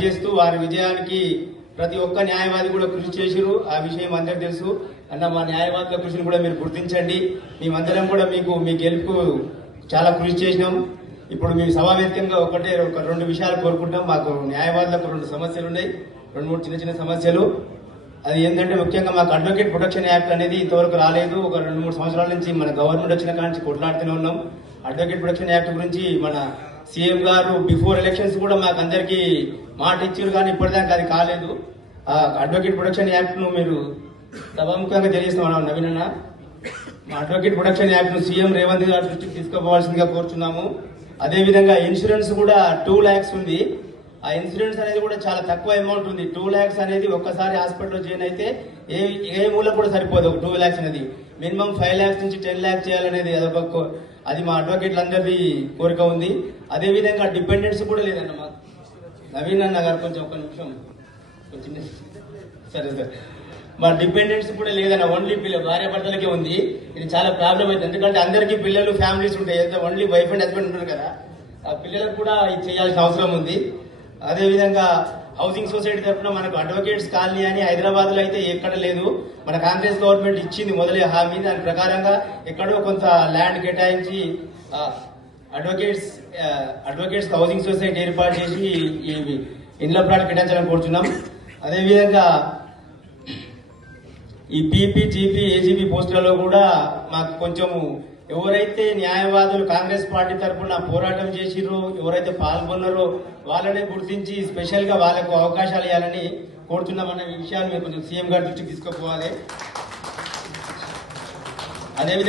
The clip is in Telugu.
పనిచేస్తూ వారి విజయానికి ప్రతి ఒక్క న్యాయవాది కూడా కృషి చేసిరు ఆ విషయం అందరికి తెలుసు. అన్న మా న్యాయవాదుల కృషిని కూడా మీరు గుర్తించండి. మేమందరం కూడా మీకు మీ గెలుపు చాలా కృషి చేసినాం. ఇప్పుడు మేము సమావేశంగా ఒకటే ఒక రెండు విషయాలు కోరుకుంటాం మాకు న్యాయవాదులకు రెండు సమస్యలు ఉన్నాయి. రెండు మూడు చిన్న చిన్న సమస్యలు. అది ఏంటంటే ముఖ్యంగా మాకు అడ్వకేట్ ప్రొటెక్షన్ యాక్ట్ అనేది ఇంతవరకు రాలేదు. ఒక రెండు మూడు సంవత్సరాల నుంచి మన గవర్నమెంట్ వచ్చిన కాడి నుంచి కొట్లాడుతూనే ఉన్నాం. అడ్వకేట్ ప్రొటెక్షన్ యాక్ట్ గురించి మన సీఎం గారు బిఫోర్ ఎలక్షన్స్ కూడా మాకు అందరికీ మాట ఇచ్చారు కానీ ఇప్పటిదాకా అది కాలేదు. ఆ అడ్వకేట్ ప్రొటెక్షన్ యాక్ట్ను మీరు సభాముఖంగా తెలియజేస్తున్నాం నవీనన్న మా అడ్వకేట్ ప్రొటెక్షన్ యాక్ట్ను సీఎం రేవంత్ గారి దృష్టికి తీసుకుపోవాల్సిందిగా కోరుచున్నాము. అదేవిధంగా ఇన్సూరెన్స్ కూడా టూ ల్యాక్స్ ఉంది. ఆ ఇన్సూరెన్స్ అనేది కూడా చాలా తక్కువ అమౌంట్ ఉంది. టూ ల్యాక్స్ అనేది ఒక్కసారి హాస్పిటల్లో జాయిన్ అయితే ఏ ఏ మూల కూడా సరిపోదు. ఒక టూ ల్యాక్స్ అనేది. మినిమం ఫైవ్ ల్యాక్స్ నుంచి టెన్ ల్యాక్స్ చేయాలనేది అదొక కో- అది మా అడ్వకేట్లందరిది కోరిక ఉంది. అదేవిధంగా డిపెండెన్స్ కూడా లేదన్న మా నవీన్ అన్న గారు కొంచెం ఒక నిమిషం వచ్చింది సరే సార్. మా డిపెండెన్స్ కూడా లేదన్న ఓన్లీ పిల్ల భార్య భర్తలకే ఉంది. ఇది చాలా ప్రాబ్లం అవుతుంది ఎందుకంటే అందరికీ పిల్లలు ఫ్యామిలీస్ ఉంటాయి. ఓన్లీ వైఫ్ అండ్ హస్బెండ్ ఉంటారు కదా. ఆ పిల్లలకు కూడా ఇది చేయాల్సిన అవసరం ఉంది. అదేవిధంగా హౌసింగ్ సొసైటీ తరఫున మనకు అడ్వకేట్స్ కాలనీ అని హైదరాబాద్లో అయితే ఎక్కడ లేదు. మన కాంగ్రెస్ గవర్నమెంట్ ఇచ్చింది మొదలే హామీ. దాని ప్రకారంగా ఎక్కడో కొంత ల్యాండ్ కేటాయించి అడ్వకేట్స్ అడ్వకేట్స్ హౌసింగ్ సొసైటీ ఏర్పాటు చేసి ఈ ఇండ్ల ప్లాట్ కేటాయించాలని కోరుతున్నాం అదేవిధంగా ఈ పీపీ జీపీ ఏజీబీ పోస్టులలో కూడా మాకు కొంచెము ఎవరైతే న్యాయవాదులు కాంగ్రెస్ పార్టీ తరఫున పోరాటం చేసిరో ఎవరైతే పాల్గొన్నారో వాళ్ళనే గుర్తించి స్పెషల్గా వాళ్ళకు అవకాశాలు ఇవ్వాలని కోరుతున్నామన్న విషయాన్ని మీరు కొంచెం సీఎం గారి దృష్టికి తీసుకుపోవాలి. అదేవిధంగా